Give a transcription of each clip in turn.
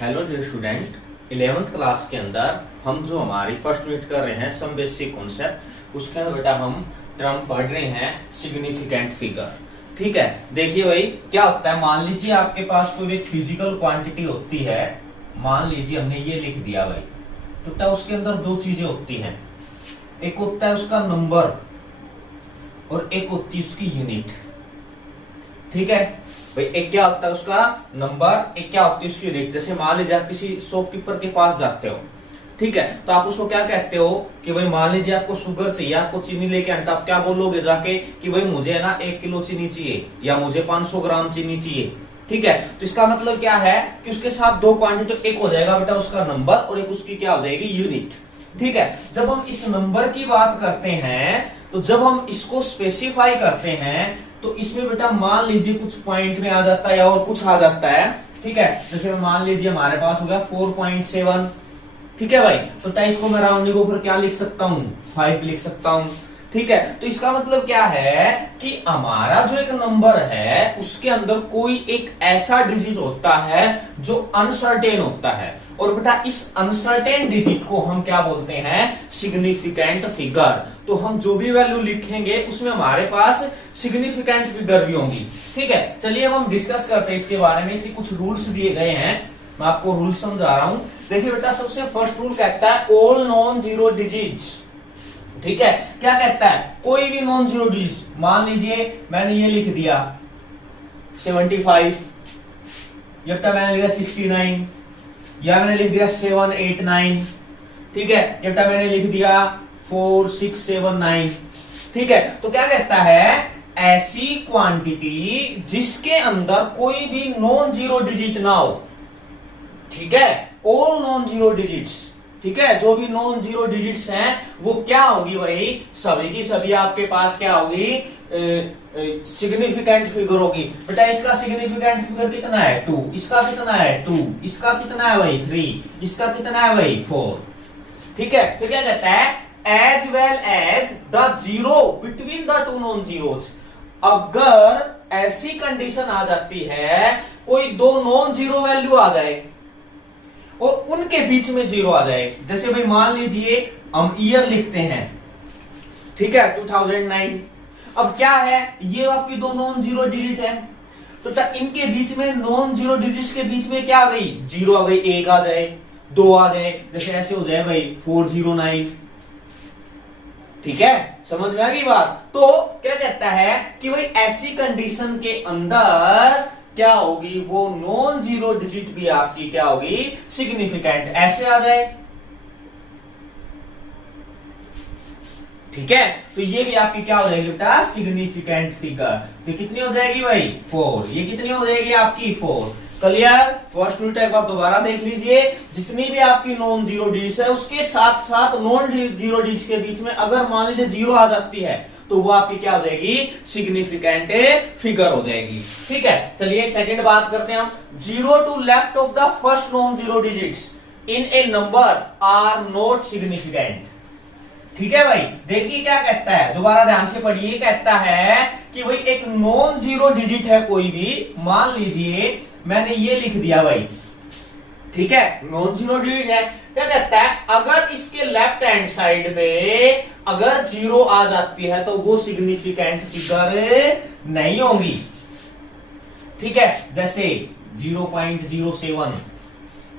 Hello dear student, 11th class के अंदर हम जो हमारी फर्स्ट यूनिट कर रहे हैं सम बेसिक कॉन्सेप्ट, उसके अंदर बेटा हम टर्म पढ़ रहे हैं सिग्निफिकेंट फिगर। ठीक है, देखिए भाई क्या होता है। मान लीजिए आपके पास कोई एक फिजिकल क्वांटिटी होती है। मान लीजिए हमने ये लिख दिया भाई, तो बेटा उसके अंदर दो चीजें होती हैं। एक होता है उसका नंबर और एक होती है उसकी यूनिट। ठीक है भाई, एक क्या होता है उसका नंबर, एक क्या होती है उसकी यूनिट। जैसे मान लीजिए आप किसी शॉपकीपर के पास जाते हो, ठीक है, तो आप उसको क्या कहते हो कि भाई मान लीजिए आपको शुगर चाहिए, आपको चीनी लेके आना, तो आप क्या बोलोगे जाके कि भाई मुझे है ना 1 किलो चीनी चाहिए या मुझे 500 ग्राम चीनी चाहिए। ठीक है, तो इसका मतलब क्या है कि उसके साथ दो क्वांटिटी, एक हो जाएगा बेटा उसका नंबर और एक उसकी क्या हो जाएगी यूनिट। ठीक है, जब हम इस नंबर की बात करते हैं, तो जब हम इसको स्पेसिफाई करते हैं तो इसमें बेटा मान लीजिए कुछ पॉइंट में आ जाता है और कुछ आ जाता है। ठीक है, जैसे मान लीजिए हमारे पास हो गया 4.7। ठीक है भाई, तो इसको मैं राउंडिंग ऊपर क्या लिख सकता हूं, 5 लिख सकता हूं। ठीक है, तो इसका मतलब क्या है कि हमारा जो एक नंबर है उसके अंदर कोई एक ऐसा डिजिट होता है जो अनसर्टेन होता है, और बेटा इस अनसर्टेन डिजिट को हम क्या बोलते हैं, सिग्निफिकेंट फिगर। तो हम जो भी वैल्यू लिखेंगे उसमें हमारे पास सिग्निफिकेंट फिगर भी होंगी। ठीक है, चलिए अब हम डिस्कस करते हैं इसके बारे में। इसके कुछ रूल्स दिए गए हैं, मैं आपको रूल समझा रहा हूं। देखिए बेटा, सबसे फर्स्ट रूल कहता है ऑल नॉन जीरो डिजिट्स। ठीक है, क्या कहता है, कोई भी नॉन जीरो डिजिट, मान लीजिए मैंने ये लिख दिया 75, या मैंने लिखा 69, या मैंने लिख दिया 789। ठीक है, या मैंने लिख दिया 4 6 7 9। ठीक है, तो क्या कहता है, ऐसी क्वांटिटी जिसके अंदर कोई भी नॉन जीरो डिजिट ना हो। ठीक है, ऑल नॉन जीरो डिजिट्स। ठीक है, जो भी नॉन जीरो डिजिट्स हैं वो क्या होगी भाई, सभी की सभी आपके पास क्या होगी, सिग्निफिकेंट फिगर होगी। बेटा इसका सिग्निफिकेंट फिगर कितना है 2, इसका कितना है 2, इसका कितना है भाई 3, इसका कितना है भाई 4। ठीक है, तो क्या कहता है, as well as the zero between the two non zeros. अगर ऐसी कंडीशन आ जाती है, कोई दो नॉन जीरो वैल्यू आ जाए और उनके बीच में जीरो आ जाए। जैसे भाई मान लीजिए हम ईयर लिखते हैं, ठीक है 2009। अब क्या है, ये आपकी दो नॉन जीरो डिजिट है, तो इनके बीच में नॉन जीरो डिजिट के बीच में क्या आ गई, जीरो आ गई, 1 आ जाए, 2 आ जाए, जैसे ऐसे हो जाए भाई 409। ठीक है, समझ में आ गई बात। तो क्या कहता है कि भाई ऐसी कंडीशन के अंदर क्या होगी, वो नॉन जीरो डिजिट भी आपकी क्या होगी, सिग्निफिकेंट ऐसे आ जाए। ठीक है, तो ये भी आपकी क्या हो जाएगी बेटा, सिग्निफिकेंट फिगर। तो कितनी हो जाएगी भाई 4, ये कितनी हो जाएगी आपकी 4। क्लियर, फर्स्ट यूनिट एक बार दोबारा देख लीजिए। जितनी भी आपकी नॉन जीरो डिजिट है उसके साथ साथ नॉन जीरो डिजिट के बीच में अगर मान लीजिए जीरो आ जाती है तो वो आपकी क्या हो जाएगी, सिग्निफिकेंट फिगर हो जाएगी। ठीक है, चलिए सेकंड बात करते हैं हम। Zero to left of the first non zero digits in a number are not significant. ठीक है भाई, देखिए क्या कहता है, दोबारा ध्यान से पढ़िए। कहता है कि भाई एक नॉन जीरो डिजिट है कोई भी, मान लीजिए मैंने ये लिख दिया भाई, ठीक है नॉन जीरो डिजिट है। क्या कहता है, अगर इसके लेफ्ट हैंड साइड में अगर जीरो आ जाती है तो वो सिग्निफिकेंट फिगर नहीं होगी। ठीक है, जैसे 0.07,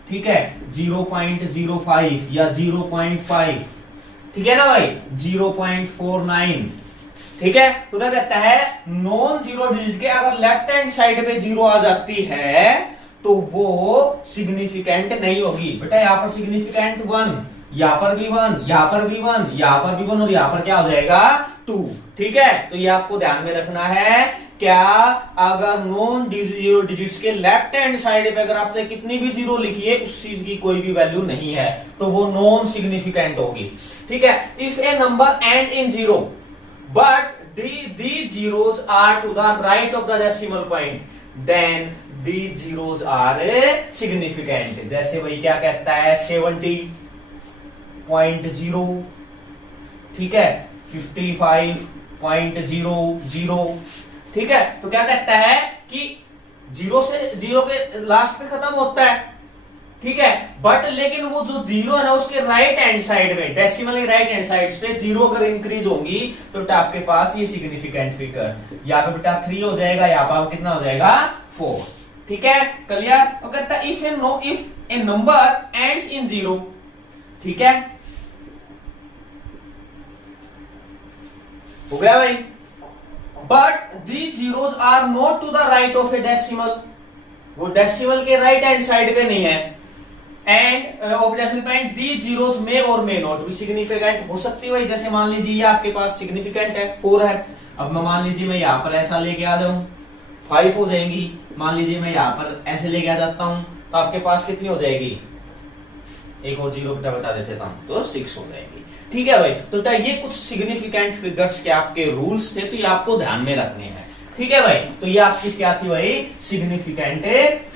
ठीक है 0.05 या 0.5, ठीक है ना भाई 0.49। ठीक है, तो क्या कहता है, नॉन जीरो डिजिट के अगर लेफ्ट हैंड साइड पे जीरो आ जाती है तो वो सिग्निफिकेंट नहीं होगी। बेटा यहां पर सिग्निफिकेंट 1, यहां पर भी 1, यहां पर भी 1, यहां पर भी 1 और यहां पर क्या हो जाएगा 2। ठीक है, तो ये आपको ध्यान में रखना है। क्या, अगर नॉन जीरो डिजिट्स के लेफ्ट हैंड साइड पे अगर आप चाहे कितनी भी जीरो लिखिए, उस चीज की कोई भी वैल्यू नहीं है तो वो नॉन सिग्निफिकेंट होगी। ठीक है, if a number and in zero but these zeros are to the right of the decimal point, then these zeros are significant। जैसे भाई क्या कहता है 70.0, ठीक है 55.00। ठीक है, तो क्या कहता है कि जीरो से जीरो के लास्ट पे खत्म होता है, ठीक है। बट लेकिन वो जो जीरो है ना उसके राइट हैंड साइड में, डेसिमल राइट हैंड साइड पे जीरो अगर इंक्रीज होंगी तो बेटा आपके पास ये सिग्निफिकेंट फिगर, यहाँ पे बेटा 3 हो जाएगा, यहाँ पर कितना हो जाएगा 4। ठीक है, क्लियर। तो कहता है if a number ends in zero, ठीक है, हो गया भाई। But the zeros are not to the right of a decimal, वो डेसिमल के राइट हैंड साइड पे नहीं है। End of decimal point the zeros में और मे नॉट भी सिग्निफिकेंट हो सकती है भाई। जैसे मान लीजिए ये आपके पास सिग्निफिकेंट है 4 है, अब मैं मान लीजिए मैं यहाँ पर ऐसा लेके आ जाऊं 5 हो जाएंगी, मान लीजिए मैं यहाँ पर ऐसे लेके आ जाता हूं तो आपके पास कितनी हो जाएगी, एक और जीरो बता देते था तो 6 हो जाएगी। ठीक है भाई, तो ये कुछ सिग्निफिकेंट फिगर्स के आपके रूल्स थे, तो ये आपको ध्यान में रखने हैं। ठीक है भाई, तो ये आपकी क्या थी भाई, सिग्निफिकेंट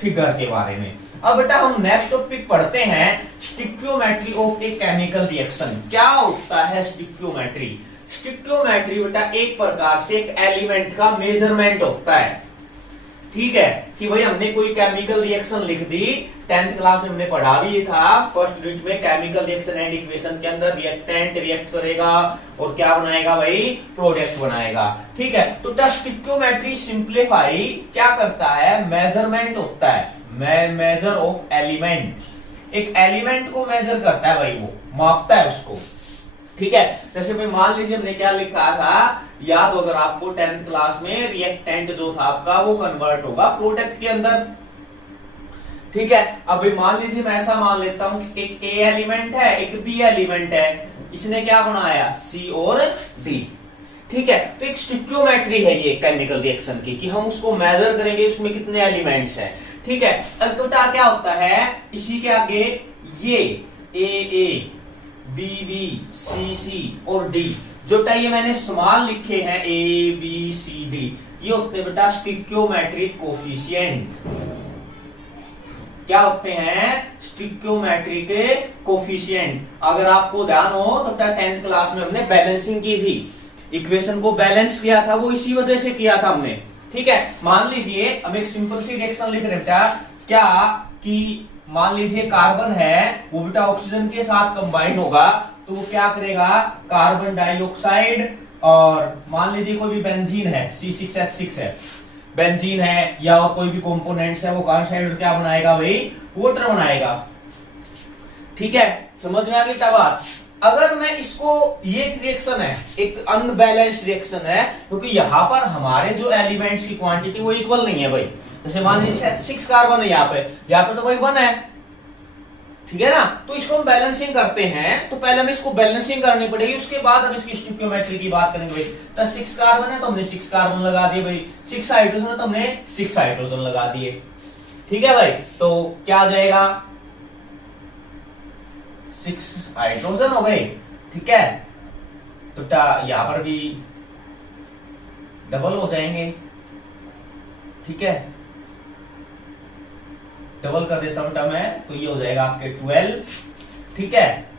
फिगर के बारे में। अब बेटा हम नेक्स्ट टॉपिक पढ़ते हैं स्टिक्योमेट्री ऑफ ए केमिकल रिएक्शन। क्या होता है स्टिक्योमेट्री? स्टिक्योमेट्री बेटा एक प्रकार से एक एलिमेंट का मेजरमेंट होता है। ठीक है, कि भाई हमने कोई केमिकल रिएक्शन लिख दी, 10th क्लास में हमने पढ़ा भी था फर्स्ट यूनिट में, केमिकल रिएक्शन एंड इक्वेशन के अंदर रिएक्टेंट रिएक्ट करेगा और क्या बनाएगा भाई, प्रोडक्ट बनाएगा। ठीक है, तो स्टिक्योमेट्री सिंप्लीफाई क्या करता है, मेजरमेंट होता है, मेजर ऑफ एलिमेंट। एक एलिमेंट को मेजर करता है भाई, वो मापता है उसको। ठीक है, जैसे भाई मान लीजिए हमने क्या लिखा था, याद हो अगर आपको 10th क्लास में, रिएक्टेंट जो था आपका वो कन्वर्ट होगा प्रोडक्ट के अंदर। ठीक है, अब भाई मान लीजिए मैं ऐसा मान लेता हूं कि एक ए एलिमेंट है एक बी एलिमेंट है, इसने क्या बनाया सी और डी। ठीक है, तो एक स्टिक्योमेट्री है ये केमिकल रिएक्शन की, कि हम उसको मेजर करेंगे उसमें कितने एलिमेंट्स हैं। ठीक है, तो क्या होता है, इसी के आगे ये ए बी बी सी सी और डी, जो ये मैंने स्मॉल लिखे हैं ए बी सी डी, ये होते हैं बेटा स्टिक्योमेट्रिक कोफिशिएंट। क्या होते हैं, स्टिक्योमेट्री के कोफिशिएंट। अगर आपको ध्यान हो तो 10th क्लास में हमने बैलेंसिंग की थी, इक्वेशन को बैलेंस किया था, वो इसी वजह से किया था हमने। ठीक है, मान लीजिए हम एक सिंपल सी रिएक्शन लिख रहे बेटा, क्या कि मान लीजिए कार्बन है वो बेटा ऑक्सीजन के साथ कंबाइन होगा, तो वो क्या करेगा, कार्बन डाइऑक्साइड, और मान लीजिए कोई भी बेंजीन है C6H6 है, बेंजीन है या और कोई भी कंपोनेंट्स है, वो कार्बन डाइऑक्साइड क्या बनाएगा भाई, वाटर बनाएगा। ठीक है, समझ में आ गई क्या बात। अगर मैं इसको, ये एक रिएक्शन है, एक अनबैलेंस्ड रिएक्शन है, क्योंकि यहां पर हमारे जो एलिमेंट्स की क्वांटिटी वो इक्वल नहीं है भाई। जैसे मान लीजिए 6 कार्बन है यहाँ पे तो भाई 1 है। ठीक है ना, तो इसको हम बैलेंसिंग करते हैं, तो पहले हमें इसको बैलेंसिंग करनी पड़ेगी, उसके बाद हम इसकी स्टिक्योमेट्री की बात करेंगे भाई। तो 6 कार्बन है तो हमने 6 कार्बन लगा दिए भाई, 6 हाइड्रोजन है तो हमने 6 हाइड्रोजन लगा दिए। ठीक है भाई, तो क्या आ जाएगा, 6 हाइड्रोजन हो गए। ठीक है, तो यहां पर भी डबल हो जाएंगे। ठीक है, डबल कर देता हूं मैं, तो ये हो जाएगा आपके 12। ठीक है,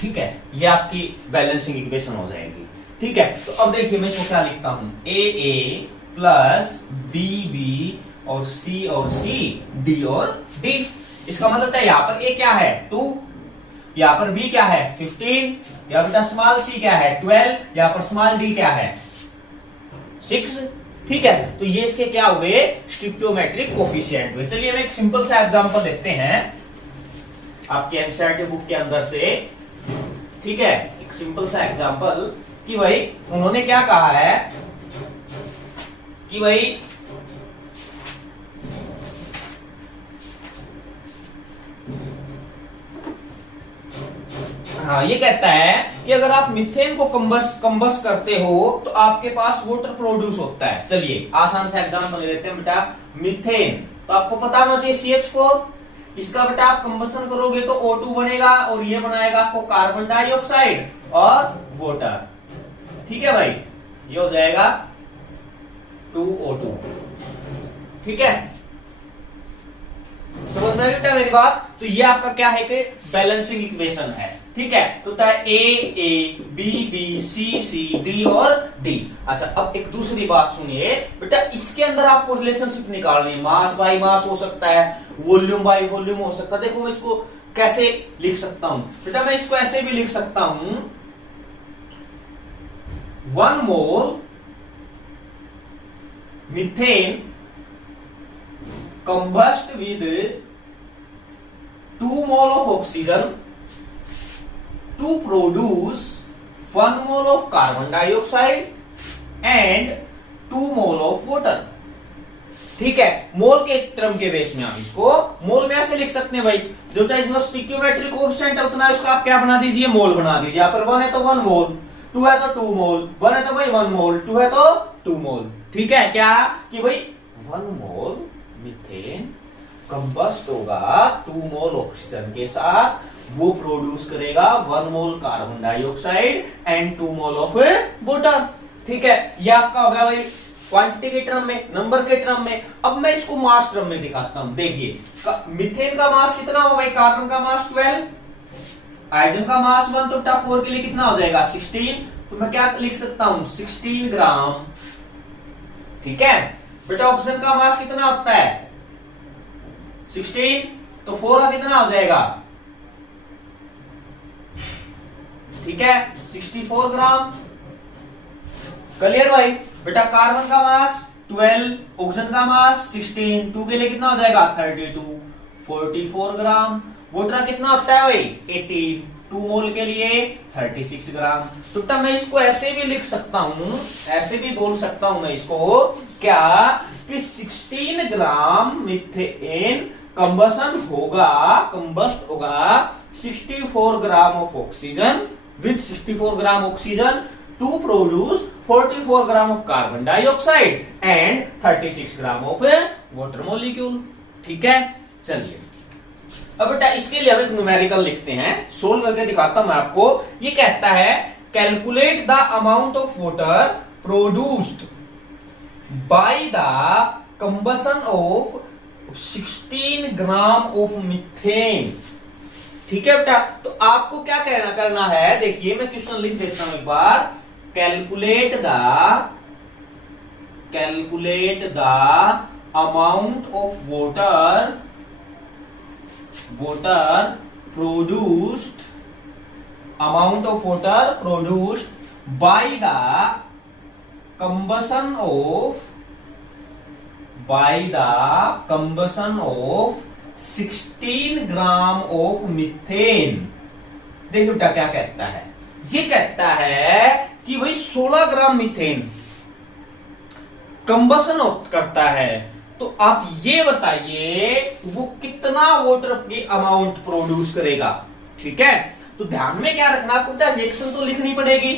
ठीक है, ये आपकी बैलेंसिंग इक्वेशन हो जाएगी। ठीक है, तो अब देखिए मैं इसको क्या लिखता हूं, ए प्लस बी बी और सी डी और डी। इसका मतलब है यहाँ पर ए क्या है 2, यहाँ पर बी क्या है 15, यहाँ पर स्मॉल सी क्या है 12, यहाँ पर स्मॉल डी क्या है 6। ठीक है, तो ये इसके क्या हुए, स्टिक्योमेट्रिक कोफिशिएंट हुए। चलिए हम एक सिंपल सा एग्जांपल लेते हैं आपके एनसीईआरटी बुक के अंदर से। ठीक है, एक सिंपल सा एग्जांपल कि भाई उन्होंने क्या कहा है कि भाई हाँ, ये कहता है कि अगर आप मीथेन को कंबस करते हो तो आपके पास वाटर प्रोड्यूस होता है। चलिए आसान सा एग्जांपल ले लेते हैं बेटा, मीथेन तो आपको पता होना चाहिए CH4, इसका बेटा आप कंबसन करोगे तो O2 बनेगा और ये बनाएगा आपको कार्बन डाइऑक्साइड और वाटर। ठीक है भाई, ये हो जाएगा 2O2। ठीक है, समझ में आई मेरी बात? तो ये आपका क्या है कि बैलेंसिंग इक्वेशन है। ठीक है, तो A B B C C D और डी। अच्छा, अब एक दूसरी बात सुनिए बेटा, इसके अंदर आपको रिलेशनशिप निकालनी है। मास बाई मास हो सकता है, वॉल्यूम बाई वॉल्यूम हो सकता है। देखो मैं इसको कैसे लिख सकता हूं बेटा, मैं इसको ऐसे भी लिख सकता हूं, 1 मोल methane combust with 2 mole of oxygen to produce 1 mole of carbon dioxide and 2 mole of water। ठीक है, मोल के टर्म के बेस में आप इसको मोल में ऐसे लिख सकते हैं भाई, जो जो स्टिक्योमेट्रिक कोएफिशिएंट है उतना उसका आप क्या बना दीजिए, मोल बना दीजिए। यहाँ पर 1 है तो 1 मोल, 2 है तो 2 मोल, 1 है तो भाई 1 मोल, 2 है तो 2 मोल। ठीक है, क्या कि भाई 1 मोल मीथेन कंबस्ट होगा 2 मोल ऑक्सीजन के साथ, वो प्रोड्यूस करेगा 1 mole carbon dioxide and 2 mole of water. ठीक है, ये आपका होगा भाई क्वांटिटी के टर्म में, नंबर के टर्म में। अब मैं इसको मास टर्म में दिखाता हूं। देखिए मीथेन का मास कितना हो भाई, कार्बन का मास 12, हाइड्रोजन का मास 1, तो टॉप 4 के लिए कितना हो जाएगा 16। तो मैं क्या लिख सकता हूं 16 ग्राम। ठीक है बेटा, ऑक्सीजन का मास कितना होता है 16, तो 4 का कितना हो जाएगा, ठीक है 64 ग्राम। क्लियर भाई? बेटा कार्बन का मास 12, ऑक्सीजन का मास 16, 2 के लिए कितना हो जाएगा 32, 44 ग्राम। वाटर कितना होता है भाई 18, 2 मोल के लिए 36 ग्राम। तो तब मैं इसको ऐसे भी लिख सकता हूं, ऐसे भी बोल सकता हूं मैं इसको क्या कि 16 ग्राम मीथेन कंबसन होगा, कंबस्ट होगा 64 gram of oxygen with 64 gram oxygen to produce 44 gram of carbon dioxide and 36 gram of water molecule. ठीक है, चलिए अब बेटा इसके लिए हम एक न्यूमेरिकल लिखते हैं, सोल्व करके दिखाता हूं मैं आपको। ये कहता है calculate the amount of water produced by the combustion of 16 gram of methane. ठीक है बेटा, तो आपको क्या करना है, देखिए मैं क्वेश्चन लिख देता हूं एक बार। Calculate the amount of water produced by the combustion of 16 gram of methane. देखिए बेटा क्या कहता है, ये कहता है कि भाई 16 ग्राम मीथेन कंबसन करता है, तो आप ये बताइए वो कितना वाटर की अमाउंट प्रोड्यूस करेगा। ठीक है, तो ध्यान में क्या रखना, आपको रिएक्शन तो लिखनी पड़ेगी,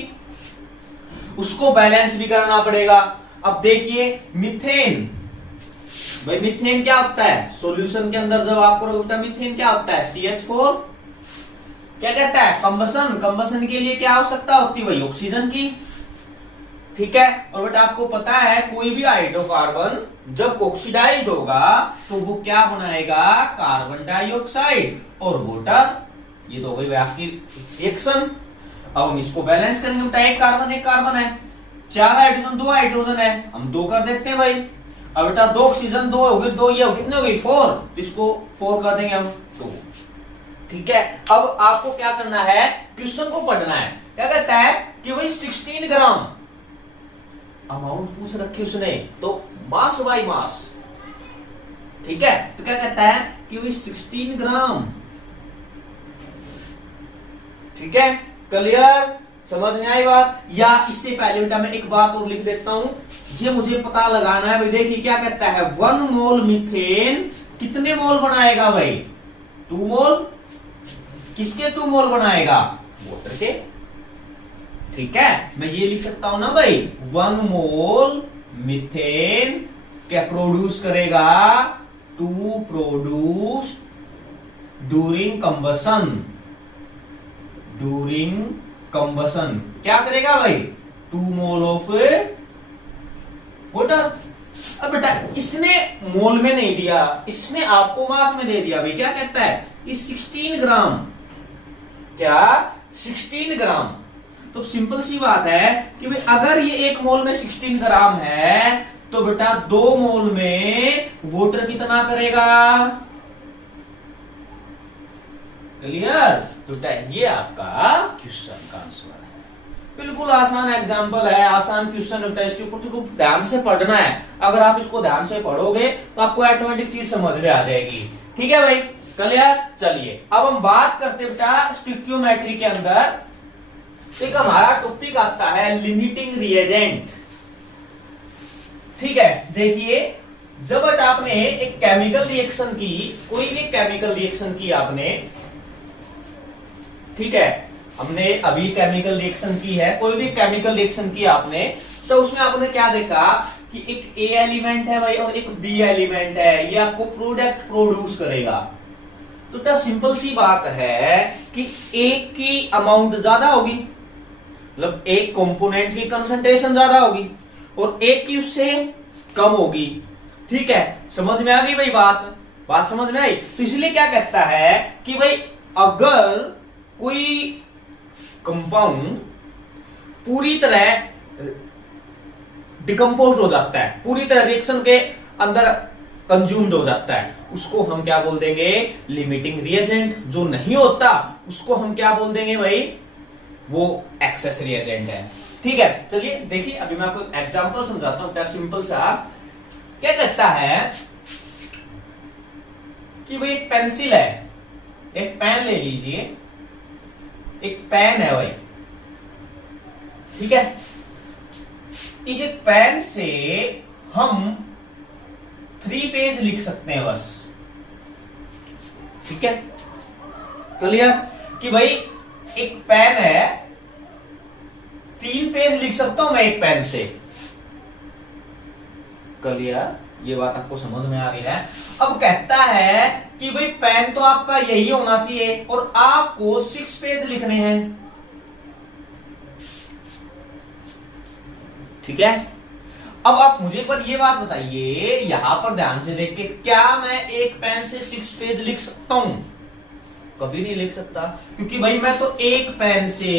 उसको बैलेंस भी करना पड़ेगा। अब देखिए मीथेन, भाई मीथेन क्या होता है सॉल्यूशन के अंदर, जब आप करोगे मीथेन क्या होता है CH4। क्या कहता है कंबसन के लिए क्या आवश्यकता होती है भाई ऑक्सीजन की। ठीक है, और बेटा आपको पता है कोई भी हाइड्रोकार्बन जब ऑक्सीडाइज्ड होगा तो वो क्या बनाएगा कार्बन डाइऑक्साइड और वाटर। ये तो हो गई आपकी रिएक्शन। अब हम इसको बैलेंस करेंगे बेटा, एक कार्बन है, 4 हाइड्रोजन 2 हाइड्रोजन है, हम 2 कर देते हैं भाई। अब बेटा 2 ऑक्सीजन 2 हो गई, 2 ये कितने हो गई 4, इसको 4 कर देंगे हम 2। ठीक है, अब आपको क्या करना है, क्वेश्चन को पढ़ना है। क्या कहता है कि भाई 16 ग्राम अमाउंट पूछ रखी उसने, तो मास बाई मास। ठीक है, तो क्या कहता है कि भाई 16 ग्राम। ठीक है, क्लियर, समझ में आई बात? या इससे पहले बेटा मैं एक बात और लिख देता हूं, ये मुझे पता लगाना है भाई। देखिए क्या कहता है 1 मोल मीथेन कितने मोल बनाएगा भाई 2 मोल। किसके 2 मोल बनाएगा, वाटर के। ठीक है, मैं ये लिख सकता हूं ना भाई 1 मोल मीथेन क्या प्रोड्यूस करेगा, टू प्रोड्यूस ड्यूरिंग कंबसन क्या करेगा भाई 2 मोल ऑफ वाटर। इसने मोल में नहीं दिया, इसने आपको मास में दे दिया भाई। क्या कहता है, इस 16 ग्राम, क्या 16 ग्राम। तो सिंपल सी बात है कि भाई अगर ये 1 मोल में 16 ग्राम है तो बेटा 2 मोल में वाटर कितना करेगा। क्लियर। तो बेटा ये आपका क्वेश्चन का आंसर है। बिल्कुल आसान एग्जांपल है, आसान क्वेश्चन होता है, इसके ऊपर तो ध्यान से पढ़ना है। अगर आप इसको ध्यान से पढ़ोगे तो आपको ऑटोमेटिक चीज समझ में आ जाएगी। ठीक है भाई, क्लियर। चलिए अब हम बात करते बेटा स्टिक्योमेट्री के अंदर। एक हमारा टॉपिक आता है लिमिटिंग रिएजेंट। ठीक है, देखिए जब आपने एक केमिकल रिएक्शन की, कोई भी केमिकल रिएक्शन की आपने, ठीक है, हमने अभी केमिकल रिएक्शन की है, कोई भी केमिकल रिएक्शन की आपने, तो उसमें आपने क्या देखा कि एक ए एलिमेंट है भाई और एक बी एलिमेंट है, ये आपको प्रोडक्ट प्रोड्यूस करेगा। तो सिंपल सी बात है कि एक की अमाउंट ज्यादा होगी, मतलब एक कंपोनेंट की कंसंट्रेशन ज्यादा होगी और एक की उससे कम होगी। ठीक है, समझ में आ गई भाई बात समझ में आई। तो इसलिए क्या कहता है कि भाई अगर कोई कंपाउंड पूरी तरह डिकम्पोज हो जाता है, पूरी तरह रिएक्शन के अंदर कंज्यूम्ड हो जाता है, उसको हम क्या बोल देंगे, लिमिटिंग रिएजेंट। जो नहीं होता उसको हम क्या बोल देंगे भाई, वो एक्सेस रिएजेंट है। ठीक है, चलिए देखिए अभी मैं आपको एग्जांपल समझाता हूं, सिंपल सा। क्या कहता है कि भाई एक पेंसिल है, एक पेन ले लीजिए, एक पेन है भाई, ठीक है। इस पेन से हम 3 पेज लिख सकते हैं बस। ठीक है, क्लियर कि भाई एक पेन है, 3 पेज लिख सकता हूं मैं एक पेन से। क्लियर, ये बात आपको समझ में आ रही है। अब कहता है कि भाई पेन तो आपका यही होना चाहिए और आपको 6 पेज लिखने हैं। ठीक है, अब आप मुझे पर ये बात बताइए, यहां पर ध्यान से देख के, क्या मैं एक पेन से 6 पेज लिख सकता हूं? कभी नहीं लिख सकता, क्योंकि भाई मैं तो एक पेन से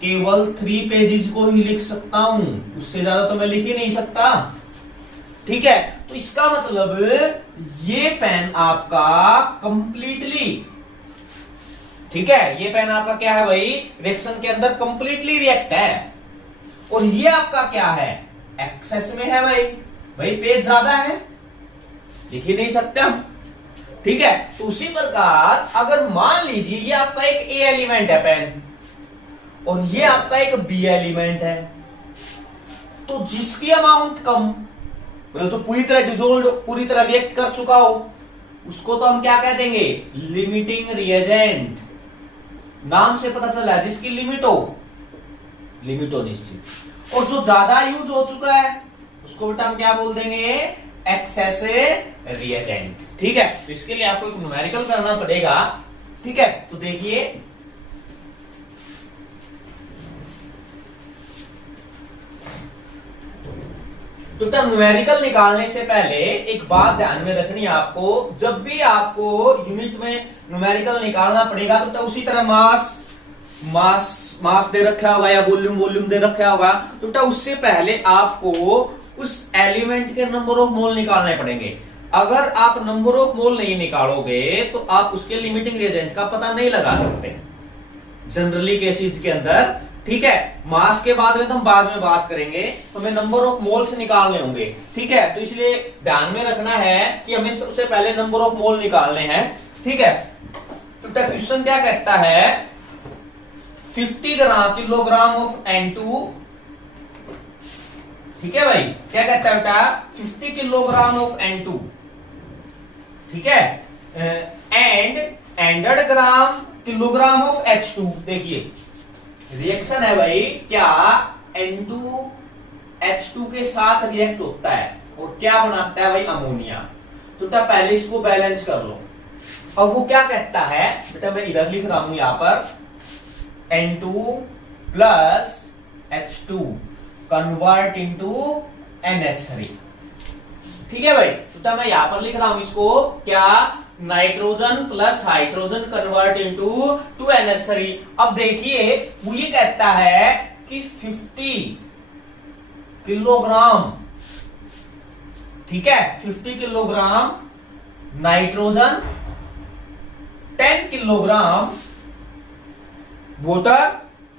केवल 3 पेजेस को ही लिख सकता हूं, उससे ज्यादा तो मैं लिख ही नहीं सकता। ठीक है, तो इसका मतलब ये पेन आपका कंप्लीटली, ठीक है, ये पेन आपका क्या है भाई, रिएक्शन के अंदर कंप्लीटली रिएक्ट है, और ये आपका क्या है, एक्सेस में है भाई पेज ज्यादा है, लिख ही नहीं सकते हम। ठीक है, तो उसी प्रकार अगर मान लीजिए ये आपका एक ए एलिमेंट है पेन और ये आपका एक बी एलिमेंट है, तो जिसकी अमाउंट कम, मतलब जो पूरी तरह डिसोल्व, पूरी तरह रिएक्ट कर चुका हो, उसको तो हम क्या कह देंगे, लिमिटिंग रिएजेंट। नाम से पता चला जिसकी लिमिट हो निश्चित, और जो ज्यादा यूज हो चुका है उसको बेटा हम क्या बोल देंगे, एक्सेस रिएजेंट। ठीक है, तो इसके लिए आपको एक न्यूमेरिकल करना पड़ेगा। ठीक है, तो देखिए तो न्यूमेरिकल निकालने से पहले एक बात ध्यान में रखनी है आपको, जब भी आपको यूनिट में न्यूमेरिकल निकालना पड़ेगा तो उसी तरह मास दे रखा होगा या वॉल्यूम दे रखा होगा, तो उससे पहले आपको उस एलिमेंट के नंबर ऑफ मोल निकालने पड़ेंगे। अगर आप नंबर ऑफ मोल नहीं निकालोगे तो आप उसके लिमिटिंग रिएजेंट का पता नहीं लगा सकते जनरली केसेस के अंदर। ठीक है, मास के बाद में तो हम बाद में बात करेंगे, तो हमें नंबर ऑफ मोल्स निकालने होंगे। ठीक है, तो इसलिए ध्यान में रखना है कि हमें सबसे पहले नंबर ऑफ मोल निकालने हैं। ठीक है, तो क्वेश्चन क्या कहता है, 50 किलोग्राम ऑफ N2। ठीक है भाई, क्या कहता है बेटा, 50 किलोग्राम ऑफ N2, ठीक है, एंड 100 किलोग्राम ऑफ H2। देखिए रिएक्शन है भाई, क्या N2H2 के साथ रिएक्ट होता है और क्या बनाता है भाई, अमोनिया। तो पहले इसको बैलेंस कर लो। अब वो क्या कहता है बेटा, मैं इधर लिख रहा हूं यहां पर, N2 plus H2 convert into NH3। ठीक है भाई, तो मैं यहां पर लिख रहा हूं इसको क्या, nitrogen plus hydrogen convert into 2NH3। अब देखिए वो ये कहता है कि 50 किलोग्राम, ठीक है, 50 किलोग्राम नाइट्रोजन, 10 किलोग्राम वाटर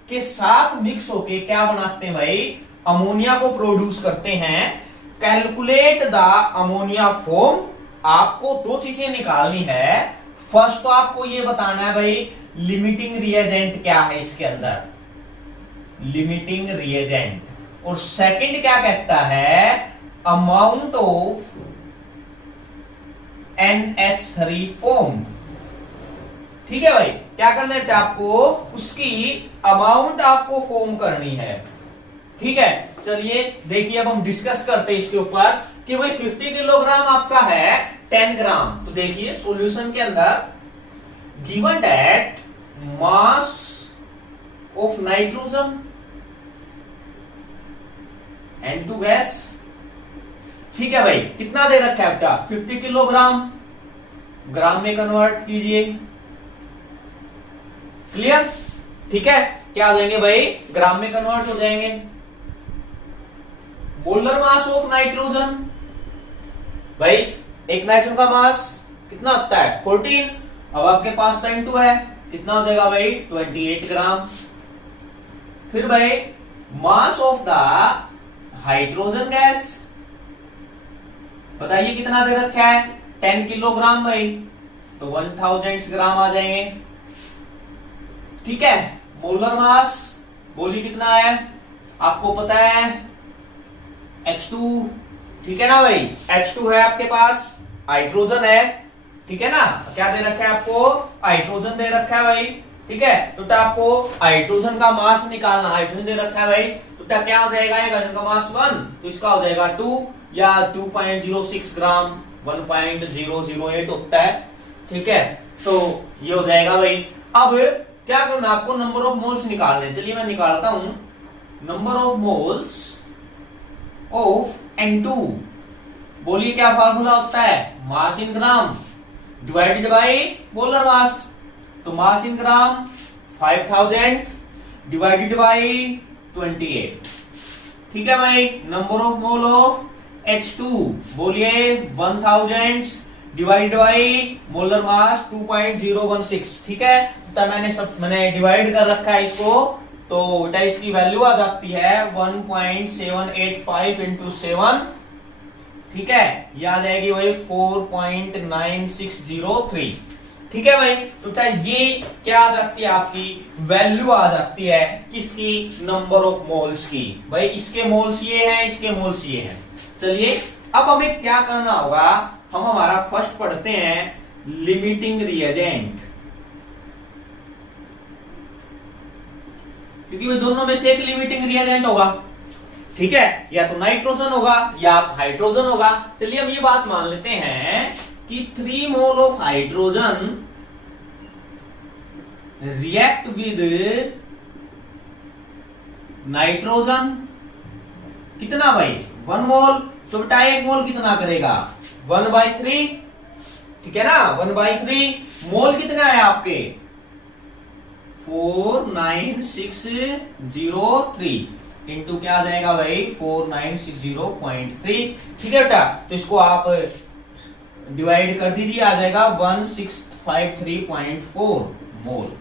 के साथ मिक्स होके क्या बनाते हैं भाई, अमोनिया को प्रोड्यूस करते हैं। Calculate the ammonia form. आपको दो चीजें निकालनी है। फर्स्ट तो आपको ये बताना है भाई लिमिटिंग रिएजेंट क्या है इसके अंदर, लिमिटिंग रिएजेंट। और सेकंड क्या कहता है, अमाउंट ऑफ NH3 फॉर्म्ड। ठीक है भाई, क्या करना है आपको, उसकी अमाउंट आपको फॉर्म करनी है। ठीक है, चलिए देखिए अब हम डिस्कस करते हैं इसके ऊपर कि भाई 50 किलोग्राम आपका है 10 ग्राम। तो देखिए सॉल्यूशन के अंदर given that mass of nitrogen N2 gas, ठीक है भाई, कितना दे रखा है बेटा, 50 किलोग्राम, ग्राम में कन्वर्ट कीजिए। क्लियर, ठीक है, क्या हो जाएंगे भाई, ग्राम में कन्वर्ट हो जाएंगे। मोलर मास ऑफ नाइट्रोजन, भाई एक नाइट्रोजन का मास कितना होता है 14। अब आपके पास तो N2 है, कितना हो जाएगा भाई 28 ग्राम। फिर भाई mass of the hydrogen gas, बताइए कितना दे रखा है 10 किलोग्राम भाई, तो 1000 ग्राम आ जाएंगे। ठीक है, मोलर मास बोलिए कितना है, आपको पता है H2, ठीक है ना भाई, H2 है आपके पास, हाइड्रोजन है, ठीक है ना, क्या दे रखा है आपको, हाइड्रोजन दे रखा है भाई। ठीक है, तो आपको हाइड्रोजन का मास निकालना, हाइड्रोजन दे रखा है भाई, तो क्या हो जाएगा, हाइड्रोजन का मास 1, तो इसका हो जाएगा 2 या 2.06 ग्राम, 1.008 होता है। ठीक है, तो ये हो जाएगा भाई। अब क्या करना, आपको नंबर ऑफ मोल्स निकालने, चलिए मैं निकालता हूं। Number of moles of N2, बोलिए क्या फार्मूला होता है, mass in gram divided by molar mass. तो mass in gram 5000 divided by 28। ठीक है भाई, number of mole of H2 बोलिए 1000 डिवाइड बाय मोलर मास 2.016। ठीक है, तो मैंने डिवाइड कर रखा है इसको, तो बेटा इसकी वैल्यू आ जाती है 1.785 इंटू 7। ठीक है, ये आ जाएगी भाई 4.9603। ठीक है भाई, तो ये क्या आ जाती है, आपकी वैल्यू आ जाती है किसकी, नंबर ऑफ मोल्स की। भाई इसके मोल्स ये हैं, इसके मोल्स ये हैं। चलिए अब हमें क्या करना होगा, हम हमारा फर्स्ट पढ़ते हैं लिमिटिंग रिएजेंट, क्योंकि वे दोनों में से एक लिमिटिंग रिएजेंट होगा। ठीक है, या तो नाइट्रोजन होगा या हाइड्रोजन होगा। चलिए हम ये बात मान लेते हैं कि 3 mole of hydrogen react with nitrogen, कितना भाई 1 मोल, तो बेटा 1 मोल कितना करेगा 1/3। ठीक है ना, 1/3 मोल कितना है आपके 49603 इंटू क्या आ जाएगा भाई 4960.3। ठीक है बेटा, तो इसको आप डिवाइड कर दीजिए, आ जाएगा 1653.4 मोल।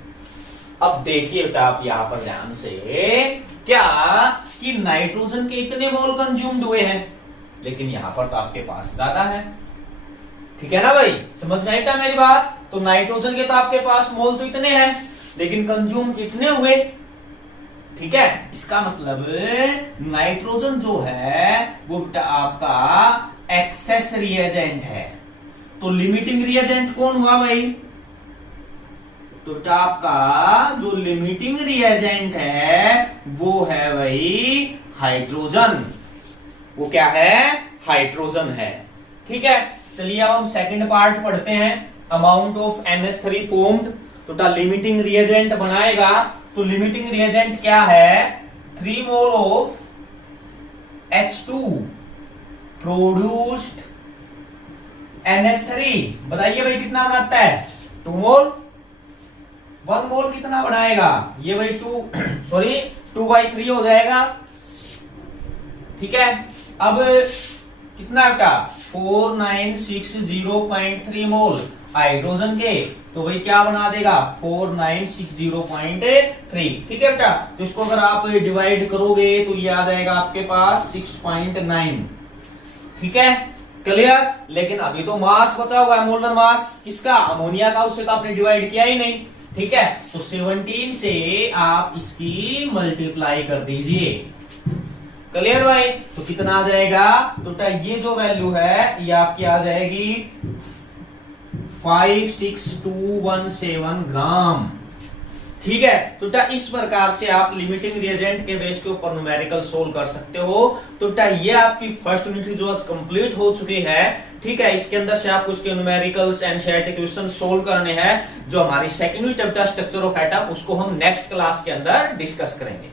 अब देखिए बेटा आप यहां पर ध्यान से, क्या कि नाइट्रोजन के इतने मोल कंज्यूम्ड हुए हैं, लेकिन यहां पर तो आपके पास ज्यादा है। ठीक है ना भाई, समझ में आई था मेरी बात। तो नाइट्रोजन के तो आपके पास मोल तो इतने हैं, लेकिन कंज्यूम कितने हुए। ठीक है, इसका मतलब नाइट्रोजन जो है वो आपका एक्सेस रिएजेंट है। तो लिमिटिंग रिएजेंट कौन हुआ भाई, तो आपका जो लिमिटिंग रिएजेंट है वो है भाई हाइड्रोजन। वो क्या है, हाइड्रोजन है। ठीक है, चलिए अब हम सेकंड पार्ट पढ़ते हैं, अमाउंट ऑफ NH3 फॉर्म्ड। तो लिमिटिंग रिएजेंट बनाएगा, तो लिमिटिंग रिएजेंट क्या है, 3 mole of H2 produced NH3 बताइए भाई कितना बनाता है 2 मोल। 1 मोल कितना बनाएगा ये भाई 2/3 हो जाएगा। ठीक है, अब कितना बेटा 4960.3 मोल हाइड्रोजन के, तो भाई क्या बना देगा 4960.3। ठीक है बेटा, तो इसको अगर आप डिवाइड करोगे तो ये आ जाएगा आपके पास 6.9। ठीक है, क्लियर। लेकिन अभी तो मास बचा हुआ है, मोलर मास किसका अमोनिया का, उससे तो आपने डिवाइड किया ही नहीं। ठीक है, तो 17 से आप इसकी मल्टीप्लाई कर दीजिए। क्लियर भाई, तो कितना आ जाएगा, तो ये जो वैल्यू है ये आपकी आ जाएगी 56217 ग्राम। ठीक है, तो इस प्रकार से आप लिमिटिंग रिएजेंट के बेस के ऊपर न्यूमेरिकल सोल्व कर सकते हो। तो ये आपकी फर्स्ट यूनिट जो आज कंप्लीट हो चुकी है। ठीक है, इसके अंदर से आपको उसके न्यूमेरिकल्स एनसीईआरटी क्वेश्चन सोल्व करने हैं। जो हमारी second unit structure of atom, उसको हम नेक्स्ट क्लास के अंदर डिस्कस करेंगे।